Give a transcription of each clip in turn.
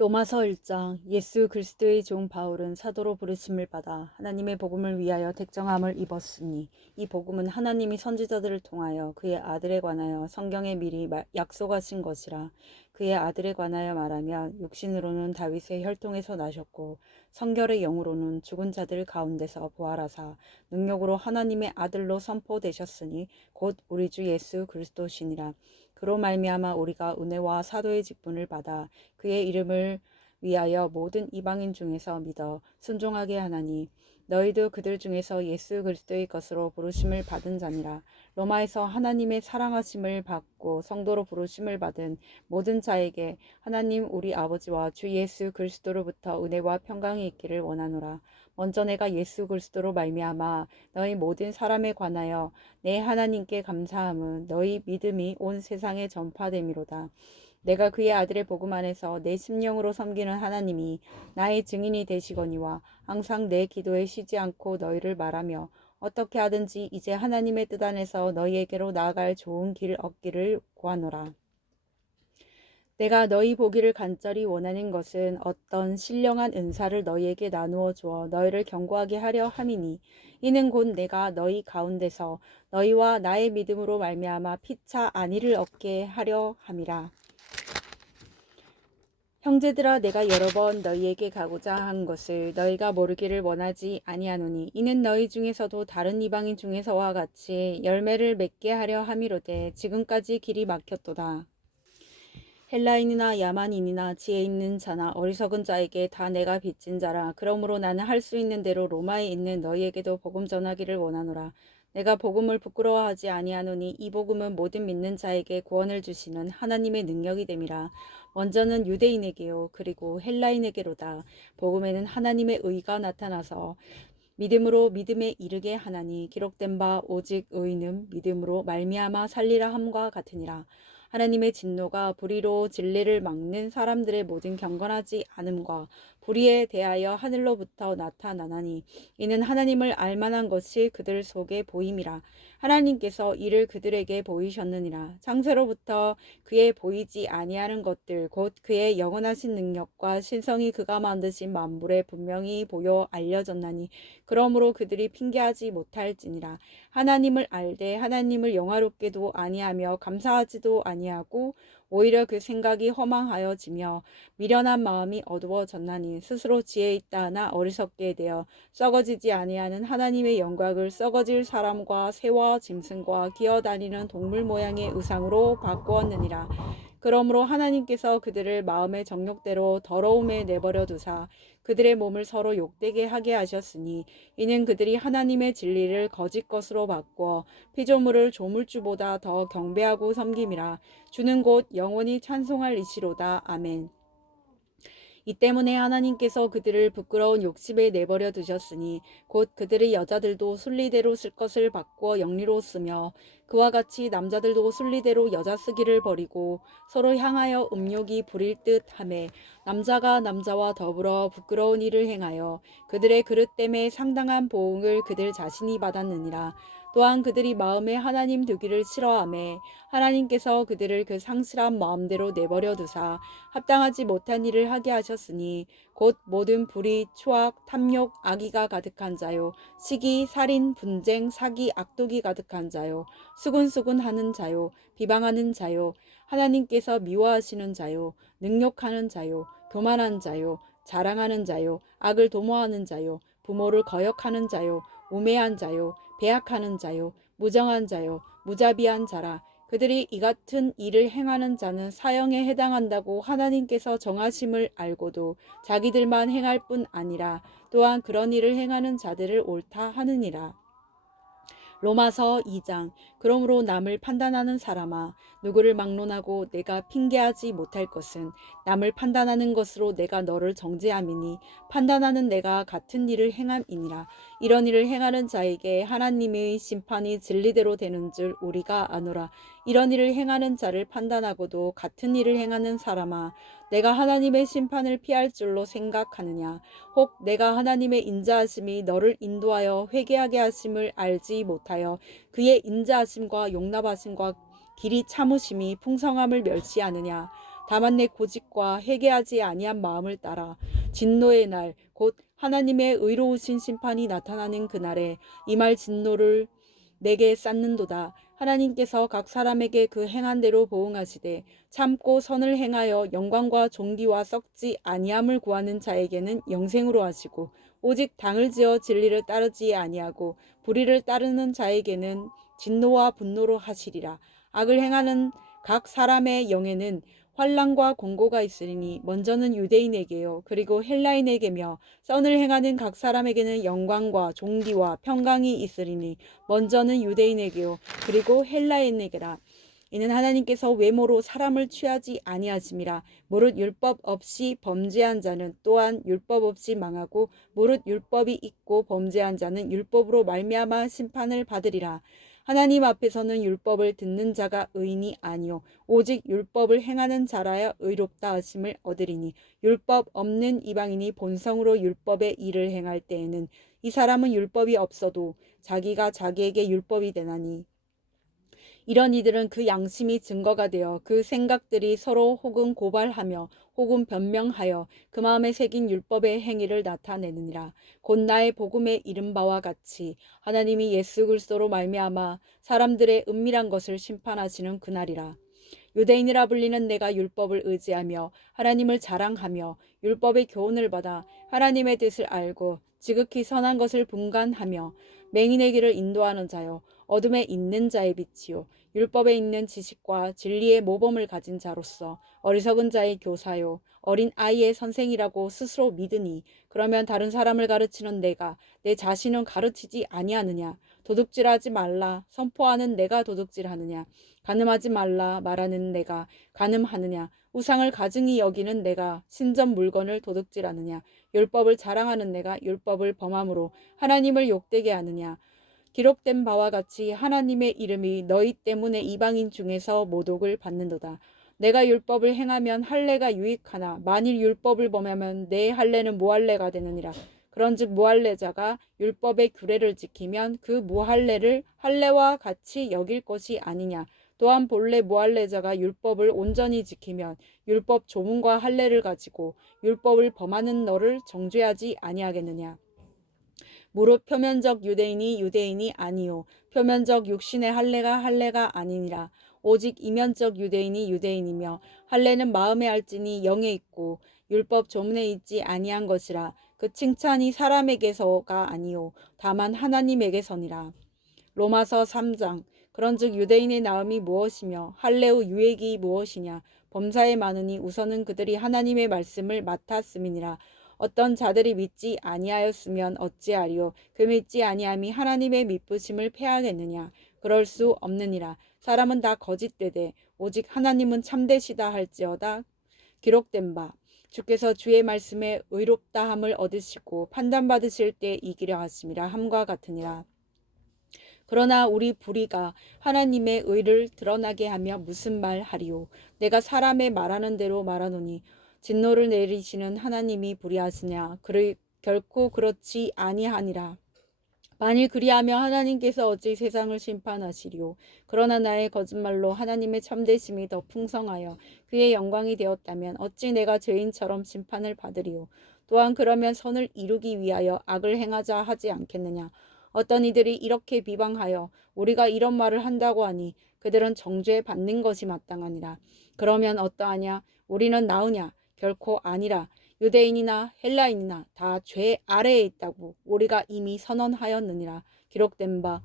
로마서 1장. 예수 그리스도의 종 바울은 사도로 부르심을 받아 하나님의 복음을 위하여 택정함을 입었으니 이 복음은 하나님이 선지자들을 통하여 그의 아들에 관하여 성경에 미리 약속하신 것이라. 그의 아들에 관하여 말하면 육신으로는 다윗의 혈통에서 나셨고 성결의 영으로는 죽은 자들 가운데서 부활하사 능력으로 하나님의 아들로 선포되셨으니 곧 우리 주 예수 그리스도시니라. 그로 말미암아 우리가 은혜와 사도의 직분을 받아 그의 이름을 위하여 모든 이방인 중에서 믿어 순종하게 하나니 너희도 그들 중에서 예수 그리스도의 것으로 부르심을 받은 자니라. 로마에서 하나님의 사랑하심을 받고 성도로 부르심을 받은 모든 자에게 하나님 우리 아버지와 주 예수 그리스도로부터 은혜와 평강이 있기를 원하노라. 먼저 내가 예수 그리스도로 말미암아 너희 모든 사람에 관하여 내 하나님께 감사함은 너희 믿음이 온 세상에 전파됨이로다. 내가 그의 아들의 복음 안에서 내 심령으로 섬기는 하나님이 나의 증인이 되시거니와 항상 내 기도에 쉬지 않고 너희를 말하며 어떻게 하든지 이제 하나님의 뜻 안에서 너희에게로 나아갈 좋은 길 얻기를 구하노라. 내가 너희 보기를 간절히 원하는 것은 어떤 신령한 은사를 너희에게 나누어 주어 너희를 견고하게 하려 함이니 이는 곧 내가 너희 가운데서 너희와 나의 믿음으로 말미암아 피차 안위를 얻게 하려 함이라. 형제들아, 내가 여러 번 너희에게 가고자 한 것을 너희가 모르기를 원하지 아니하노니 이는 너희 중에서도 다른 이방인 중에서와 같이 열매를 맺게 하려 함이로되 지금까지 길이 막혔도다. 헬라인이나 야만인이나 지혜 있는 자나 어리석은 자에게 다 내가 빚진 자라. 그러므로 나는 할 수 있는 대로 로마에 있는 너희에게도 복음 전하기를 원하노라. 내가 복음을 부끄러워하지 아니하노니 이 복음은 모든 믿는 자에게 구원을 주시는 하나님의 능력이 됨이라. 먼저는 유대인에게요 그리고 헬라인에게로다. 복음에는 하나님의 의가 나타나서 믿음으로 믿음에 이르게 하나니 기록된 바 오직 의인은 믿음으로 말미암아 살리라 함과 같으니라. 하나님의 진노가 불의로 진리를 막는 사람들의 모든 경건하지 않음과 불의에 대하여 하늘로부터 나타나나니 이는 하나님을 알만한 것이 그들 속에 보임이라. 하나님께서 이를 그들에게 보이셨느니라. 창세로부터 그의 보이지 아니하는 것들 곧 그의 영원하신 능력과 신성이 그가 만드신 만물에 분명히 보여 알려졌나니 그러므로 그들이 핑계하지 못할지니라. 하나님을 알되 하나님을 영화롭게도 아니하며 감사하지도 아니하고 오히려 그 생각이 허망하여지며 미련한 마음이 어두워졌나니 스스로 지혜 있다 하나 어리석게 되어 썩어지지 아니하는 하나님의 영광을 썩어질 사람과 새와 짐승과 기어다니는 동물 모양의 의상으로 바꾸었느니라. 그러므로 하나님께서 그들을 마음의 정욕대로 더러움에 내버려 두사 그들의 몸을 서로 욕되게 하게 하셨으니 이는 그들이 하나님의 진리를 거짓 것으로 바꾸어 피조물을 조물주보다 더 경배하고 섬김이라. 주는 곧 영원히 찬송할 이시로다. 아멘. 이 때문에 하나님께서 그들을 부끄러운 욕심에 내버려 두셨으니 곧 그들의 여자들도 순리대로 쓸 것을 바꾸어 영리로 쓰며 그와 같이 남자들도 순리대로 여자 쓰기를 버리고 서로 향하여 음욕이 부릴 듯 하매 남자가 남자와 더불어 부끄러운 일을 행하여 그들의 그릇됨에 상당한 보응을 그들 자신이 받았느니라. 또한 그들이 마음에 하나님 두기를 싫어하매 하나님께서 그들을 그 상실한 마음대로 내버려 두사 합당하지 못한 일을 하게 하셨으니 곧 모든 불의, 추악, 탐욕, 악의가 가득한 자요 시기, 살인, 분쟁, 사기, 악독이 가득한 자요 수군수군하는 자요 비방하는 자요 하나님께서 미워하시는 자요 능욕하는 자요 교만한 자요 자랑하는 자요 악을 도모하는 자요 부모를 거역하는 자요 우매한 자요 배약하는 자요 무정한 자요 무자비한 자라. 그들이 이 같은 일을 행하는 자는 사형에 해당한다고 하나님께서 정하심을 알고도 자기들만 행할 뿐 아니라 또한 그런 일을 행하는 자들을 옳다 하느니라. 로마서 2장. 그러므로 남을 판단하는 사람아 누구를 막론하고 내가 핑계하지 못할 것은 남을 판단하는 것으로 내가 너를 정죄함이니 판단하는 내가 같은 일을 행함이니라. 이런 일을 행하는 자에게 하나님의 심판이 진리대로 되는 줄 우리가 아노라. 이런 일을 행하는 자를 판단하고도 같은 일을 행하는 사람아 내가 하나님의 심판을 피할 줄로 생각하느냐. 혹 내가 하나님의 인자하심이 너를 인도하여 회개하게 하심을 알지 못하여 그의 인자하심과 용납하심과 길이 참으심이 풍성함을 멸시하느냐. 다만 내 고집과 회개하지 아니한 마음을 따라 진노의 날 곧 하나님의 의로우신 심판이 나타나는 그날에 이 말 진노를 내게 쌓는도다. 하나님께서 각 사람에게 그 행한 대로 보응하시되 참고 선을 행하여 영광과 존귀와 썩지 아니함을 구하는 자에게는 영생으로 하시고 오직 당을 지어 진리를 따르지 아니하고 불의를 따르는 자에게는 진노와 분노로 하시리라. 악을 행하는 각 사람의 영에는 환난과 공고가 있으리니 먼저는 유대인에게요 그리고 헬라인에게며 선을 행하는 각 사람에게는 영광과 존귀와 평강이 있으리니 먼저는 유대인에게요 그리고 헬라인에게라. 이는 하나님께서 외모로 사람을 취하지 아니하심이라. 무릇 율법 없이 범죄한 자는 또한 율법 없이 망하고 무릇 율법이 있고 범죄한 자는 율법으로 말미암아 심판을 받으리라. 하나님 앞에서는 율법을 듣는 자가 의인이 아니요 오직 율법을 행하는 자라야 의롭다 하심을 얻으리니 율법 없는 이방인이 본성으로 율법의 일을 행할 때에는 이 사람은 율법이 없어도 자기가 자기에게 율법이 되나니 이런 이들은 그 양심이 증거가 되어 그 생각들이 서로 혹은 고발하며 혹은 변명하여 그 마음에 새긴 율법의 행위를 나타내느니라. 곧 나의 복음에 이른 바와 같이 하나님이 예수 그리스도로 말미암아 사람들의 은밀한 것을 심판하시는 그날이라. 유대인이라 불리는 내가 율법을 의지하며 하나님을 자랑하며 율법의 교훈을 받아 하나님의 뜻을 알고 지극히 선한 것을 분간하며 맹인의 길을 인도하는 자요 어둠에 있는 자의 빛이요 율법에 있는 지식과 진리의 모범을 가진 자로서 어리석은 자의 교사요 어린 아이의 선생이라고 스스로 믿으니 그러면 다른 사람을 가르치는 내가 내 자신은 가르치지 아니하느냐. 도둑질하지 말라 선포하는 내가 도둑질하느냐. 간음하지 말라 말하는 내가 간음하느냐. 우상을 가증히 여기는 내가 신전 물건을 도둑질하느냐. 율법을 자랑하는 내가 율법을 범함으로 하나님을 욕되게 하느냐. 기록된 바와 같이 하나님의 이름이 너희 때문에 이방인 중에서 모독을 받는도다. 내가 율법을 행하면 할례가 유익하나 만일 율법을 범하면 내 할례는 무할례가 되느니라. 그런즉 무할례자가 율법의 규례를 지키면 그 무할례를 할례와 같이 여길 것이 아니냐. 또한 본래 무할례자가 율법을 온전히 지키면 율법 조문과 할례를 가지고 율법을 범하는 너를 정죄하지 아니하겠느냐. 무릇 표면적 유대인이 유대인이 아니요 표면적 육신의 할례가 아니니라. 오직 이면적 유대인이 유대인이며 할례는 마음에 알지니 영에 있고 율법 조문에 있지 아니한 것이라. 그 칭찬이 사람에게서가 아니요 다만 하나님에게서니라. 로마서 3장. 그런즉 유대인의 나음이 무엇이며 할례의 유익이 무엇이냐. 범사에 많으니 우선은 그들이 하나님의 말씀을 맡았음이니라. 어떤 자들이 믿지 아니하였으면 어찌하리요. 그 믿지 아니함이 하나님의 믿으심을 패하겠느냐. 그럴 수 없느니라. 사람은 다 거짓되되 오직 하나님은 참되시다 할지어다. 기록된 바 주께서 주의 말씀에 의롭다함을 얻으시고 판단받으실 때 이기려 하심이라 함과 같으니라. 그러나 우리 불의가 하나님의 의를 드러나게 하며 무슨 말 하리요. 내가 사람의 말하는 대로 말하노니 진노를 내리시는 하나님이 불의하시냐. 결코 그렇지 아니하니라. 만일 그리하며 하나님께서 어찌 세상을 심판하시리요. 그러나 나의 거짓말로 하나님의 참되심이 더 풍성하여 그의 영광이 되었다면 어찌 내가 죄인처럼 심판을 받으리요. 또한 그러면 선을 이루기 위하여 악을 행하자 하지 않겠느냐. 어떤 이들이 이렇게 비방하여 우리가 이런 말을 한다고 하니 그들은 정죄 받는 것이 마땅하니라. 그러면 어떠하냐. 우리는 나으냐. 결코 아니라. 유대인이나 헬라인이나 다 죄 아래에 있다고 우리가 이미 선언하였느니라. 기록된 바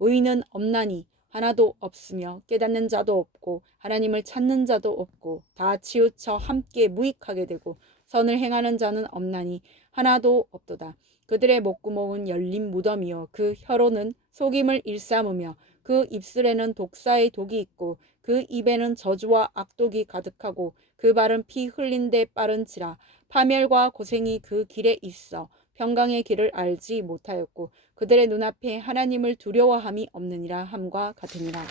의인은 없나니 하나도 없으며 깨닫는 자도 없고 하나님을 찾는 자도 없고 다 치우쳐 함께 무익하게 되고 선을 행하는 자는 없나니 하나도 없도다. 그들의 목구멍은 열린 무덤이요 그 혀로는 속임을 일삼으며 그 입술에는 독사의 독이 있고 그 입에는 저주와 악독이 가득하고 그 발은 피 흘린 데 빠른치라. 파멸과 고생이 그 길에 있어 평강의 길을 알지 못하였고 그들의 눈앞에 하나님을 두려워함이 없느니라 함과 같으니라.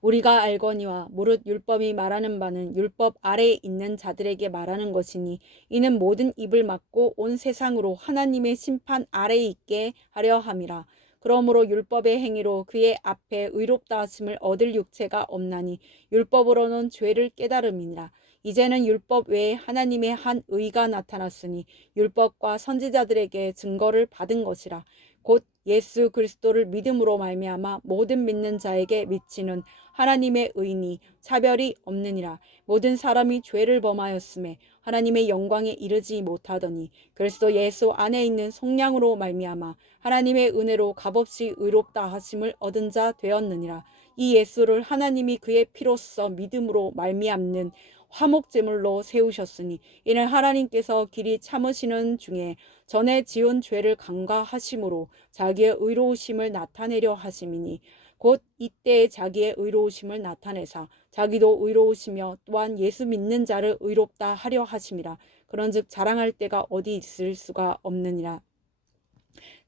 우리가 알거니와 무릇 율법이 말하는 바는 율법 아래에 있는 자들에게 말하는 것이니 이는 모든 입을 막고 온 세상으로 하나님의 심판 아래에 있게 하려 함이라. 그러므로 율법의 행위로 그의 앞에 의롭다 하심을 얻을 육체가 없나니 율법으로는 죄를 깨달음이니라. 이제는 율법 외에 하나님의 한 의가 나타났으니 율법과 선지자들에게 증거를 받은 것이라. 곧 예수 그리스도를 믿음으로 말미암아 모든 믿는 자에게 미치는 하나님의 의니 차별이 없느니라. 모든 사람이 죄를 범하였음에 하나님의 영광에 이르지 못하더니 그리스도 예수 안에 있는 속량으로 말미암아 하나님의 은혜로 값없이 의롭다 하심을 얻은 자 되었느니라. 이 예수를 하나님이 그의 피로써 믿음으로 말미암는 화목제물로 세우셨으니 이는 하나님께서 길이 참으시는 중에 전에 지은 죄를 간과하심으로 자기의 의로우심을 나타내려 하심이니 곧 이때에 자기의 의로우심을 나타내사 자기도 의로우시며 또한 예수 믿는 자를 의롭다 하려 하심이라. 그런즉 자랑할 때가 어디 있을 수가 없느니라.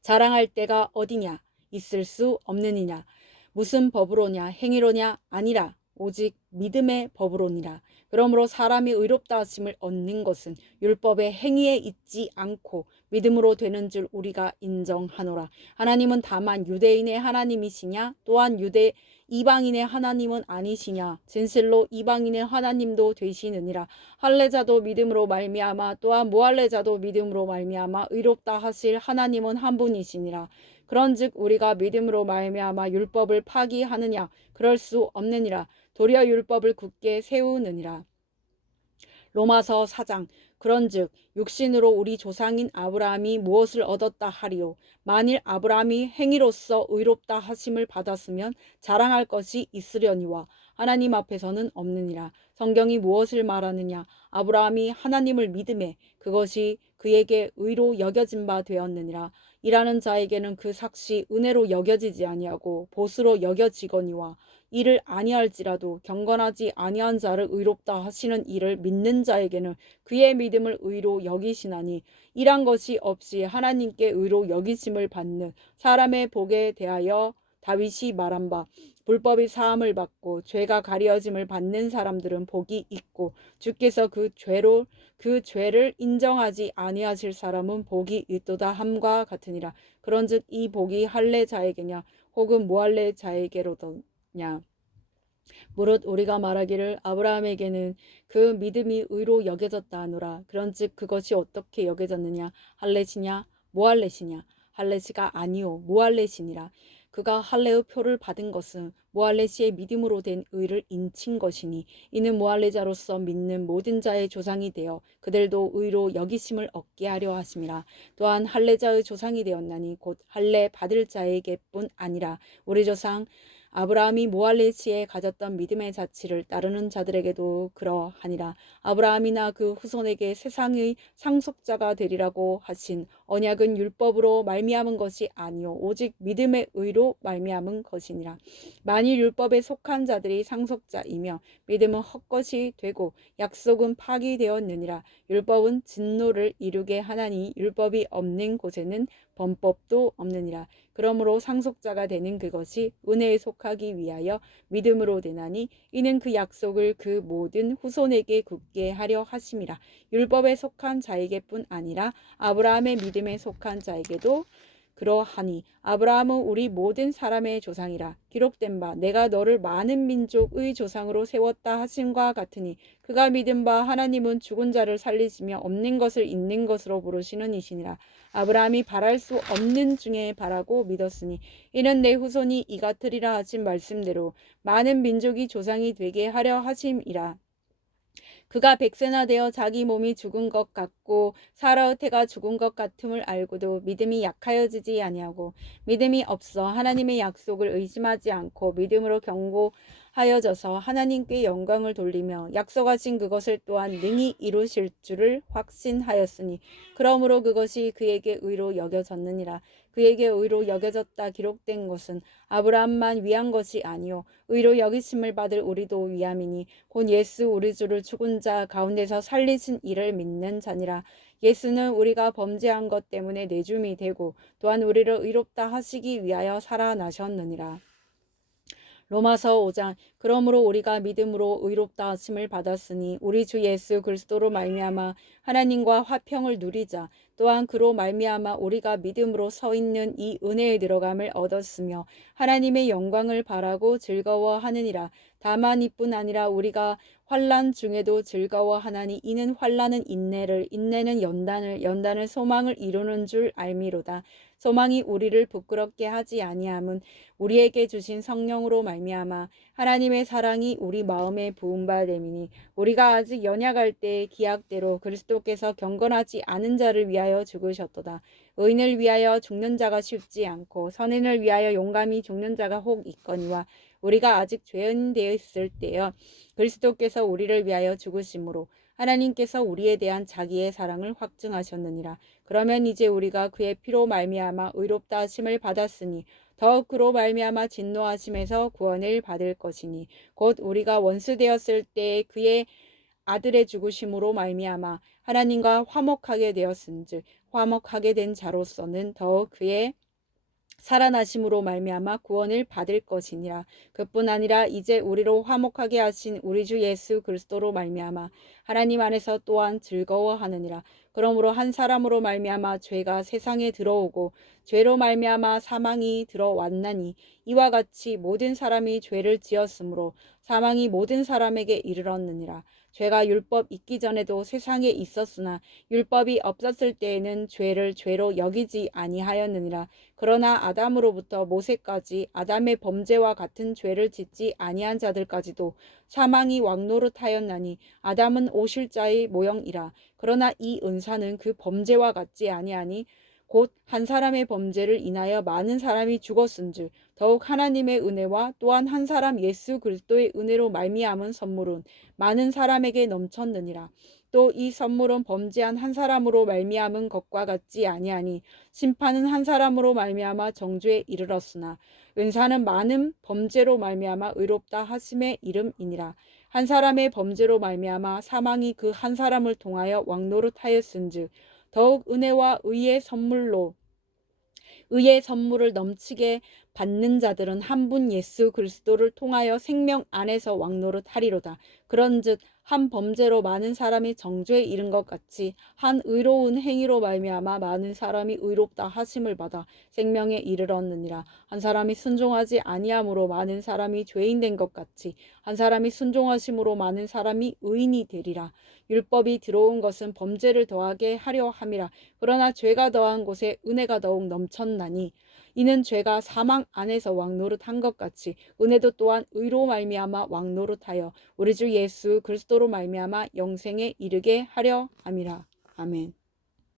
자랑할 때가 어디냐? 있을 수 없느니라. 무슨 법으로냐? 행위로냐? 아니라 오직 믿음의 법으로니라. 그러므로 사람이 의롭다 하심을 얻는 것은 율법의 행위에 있지 않고 믿음으로 되는 줄 우리가 인정하노라. 하나님은 다만 유대인의 하나님이시냐? 또한 이방인의 하나님은 아니시냐? 진실로 이방인의 하나님도 되시느니라. 할례자도 믿음으로 말미암아 또한 무할례자도 믿음으로 말미암아 의롭다 하실 하나님은 한 분이시니라. 그런즉 우리가 믿음으로 말미암아 율법을 파기하느냐? 그럴 수 없느니라. 도리어 율법을 굳게 세우느니라. 로마서 4장. 그런즉 육신으로 우리 조상인 아브라함이 무엇을 얻었다 하리요? 만일 아브라함이 행위로서 의롭다 하심을 받았으면 자랑할 것이 있으려니와 하나님 앞에서는 없느니라. 성경이 무엇을 말하느냐? 아브라함이 하나님을 믿음에 그것이 그에게 의로 여겨진 바 되었느니라. 일하는 자에게는 그 삭시 은혜로 여겨지지 아니하고 보수로 여겨지거니와 이를 아니할지라도 경건하지 아니한 자를 의롭다 하시는 이를 믿는 자에게는 그의 믿음을 의로 여기시나니 이란 것이 없이 하나님께 의로 여기심을 받는 사람의 복에 대하여 다윗이 말한 바 불법이 사함을 받고 죄가 가려짐을 받는 사람들은 복이 있고 주께서 그 죄를 인정하지 아니하실 사람은 복이 있도다 함과 같으니라. 그런즉 이 복이 할례자에게냐 혹은 무할례자에게로더냐. 무릇 우리가 말하기를 아브라함에게는 그 믿음이 의로 여겨졌다 하노라. 그런즉 그것이 어떻게 여겨졌느냐? 할례시냐 무할례시냐? 할례시가 아니요 무할례시니라. 그가 할례의 표를 받은 것은 무할례시의 믿음으로 된 의를 인친 것이니 이는 무할례자로서 믿는 모든 자의 조상이 되어 그들도 의로 여기심을 얻게 하려 하심이라. 또한 할례자의 조상이 되었나니 곧 할례 받을 자에게뿐 아니라 우리 조상 아브라함이 무할례시에 가졌던 믿음의 자치를 따르는 자들에게도 그러하니라. 아브라함이나 그 후손에게 세상의 상속자가 되리라고 하신 언약은 율법으로 말미암은 것이 아니요 오직 믿음의 의로 말미암은 것이니라. 만일 율법에 속한 자들이 상속자이며 믿음은 헛것이 되고 약속은 파기되었느니라. 율법은 진노를 이루게 하나니 율법이 없는 곳에는 범법도 없느니라. 그러므로 상속자가 되는 그것이 은혜에 속하기 위하여 믿음으로 되나니 이는 그 약속을 그 모든 후손에게 굳게 하려 하심이라. 율법에 속한 자에게뿐 아니라 아브라함의 믿음에 속한 자에게도 그러하니 아브라함은 우리 모든 사람의 조상이라. 기록된 바 내가 너를 많은 민족의 조상으로 세웠다 하심과 같으니 그가 믿은 바 하나님은 죽은 자를 살리시며 없는 것을 있는 것으로 부르시는 이시니라. 아브라함이 바랄 수 없는 중에 바라고 믿었으니 이는 내 후손이 이 같으리라 하신 말씀대로 많은 민족이 조상이 되게 하려 하심이라. 그가 백세나 되어 자기 몸이 죽은 것 같고 사라의 태가 죽은 것 같음을 알고도 믿음이 약하여지지 아니하고 믿음이 없어 하나님의 약속을 의심하지 않고 믿음으로 견고하여져서 하나님께 영광을 돌리며 약속하신 그것을 또한 능히 이루실 줄을 확신하였으니 그러므로 그것이 그에게 의로 여겨졌느니라. 그에게 의로 여겨졌다 기록된 것은 아브라함만 위한 것이 아니요 의로 여기심을 받을 우리도 위함이니 곧 예수 우리 주를 죽은 자 가운데서 살리신 이를 믿는 자니라. 예수는 우리가 범죄한 것 때문에 내줌이 되고 또한 우리를 의롭다 하시기 위하여 살아나셨느니라. 로마서 5장. 그러므로 우리가 믿음으로 의롭다 하심을 받았으니 우리 주 예수 그리스도로 말미암아 하나님과 화평을 누리자. 또한 그로 말미암아 우리가 믿음으로 서 있는 이 은혜에 들어감을 얻었으며 하나님의 영광을 바라고 즐거워하느니라. 다만 이뿐 아니라 우리가 환난 중에도 즐거워하나니 이는 환난은 인내를, 인내는 연단을, 연단은 소망을 이루는 줄 알미로다. 소망이 우리를 부끄럽게 하지 아니함은 우리에게 주신 성령으로 말미암아 하나님의 사랑이 우리 마음에 부은 바 됨이니 우리가 아직 연약할 때의 기약대로 그리스도께서 경건하지 않은 자를 위하여 죽으셨도다. 의인을 위하여 죽는 자가 쉽지 않고 선인을 위하여 용감히 죽는 자가 혹 있거니와 우리가 아직 죄인 되었을 때여 그리스도께서 우리를 위하여 죽으심으로 하나님께서 우리에 대한 자기의 사랑을 확증하셨느니라. 그러면 이제 우리가 그의 피로 말미암아 의롭다 하심을 받았으니 더욱 그로 말미암아 진노하심에서 구원을 받을 것이니 곧 우리가 원수 되었을 때 그의 아들의 죽으심으로 말미암아 하나님과 화목하게 되었은즉 화목하게 된 자로서는 더욱 그의 살아나심으로 말미암아 구원을 받을 것이니라. 그뿐 아니라 이제 우리로 화목하게 하신 우리 주 예수 그리스도로 말미암아 하나님 안에서 또한 즐거워하느니라. 그러므로 한 사람으로 말미암아 죄가 세상에 들어오고 죄로 말미암아 사망이 들어왔나니 이와 같이 모든 사람이 죄를 지었으므로 사망이 모든 사람에게 이르렀느니라. 죄가 율법 있기 전에도 세상에 있었으나 율법이 없었을 때에는 죄를 죄로 여기지 아니하였느니라. 그러나 아담으로부터 모세까지 아담의 범죄와 같은 죄를 짓지 아니한 자들까지도 사망이 왕노릇하였나니 아담은 오실자의 모형이라. 그러나 이 은사는 그 범죄와 같지 아니하니 곧 한 사람의 범죄를 인하여 많은 사람이 죽었은즉 더욱 하나님의 은혜와 또한 한 사람 예수 그리스도의 은혜로 말미암은 선물은 많은 사람에게 넘쳤느니라. 또 이 선물은 범죄한 한 사람으로 말미암은 것과 같지 아니하니 심판은 한 사람으로 말미암아 정죄에 이르렀으나 은사는 많은 범죄로 말미암아 의롭다 하심의 이름이니라. 한 사람의 범죄로 말미암아 사망이 그 한 사람을 통하여 왕노릇하였은즉 더욱 은혜와 의의 선물을 넘치게 받는 자들은 한 분 예수 그리스도를 통하여 생명 안에서 왕노릇하리로다. 그런즉 한 범죄로 많은 사람이 정죄에 이른 것 같이 한 의로운 행위로 말미암아 많은 사람이 의롭다 하심을 받아 생명에 이르렀느니라. 한 사람이 순종하지 아니함으로 많은 사람이 죄인 된 것 같이 한 사람이 순종하심으로 많은 사람이 의인이 되리라. 율법이 들어온 것은 범죄를 더하게 하려 함이라. 그러나 죄가 더한 곳에 은혜가 더욱 넘쳤나니 이는 죄가 사망 안에서 왕노릇한 것 같이 은혜도 또한 의로 말미암아 왕노릇하여 우리 주 예수 그리스도로 말미암아 영생에 이르게 하려 함이라. 아멘.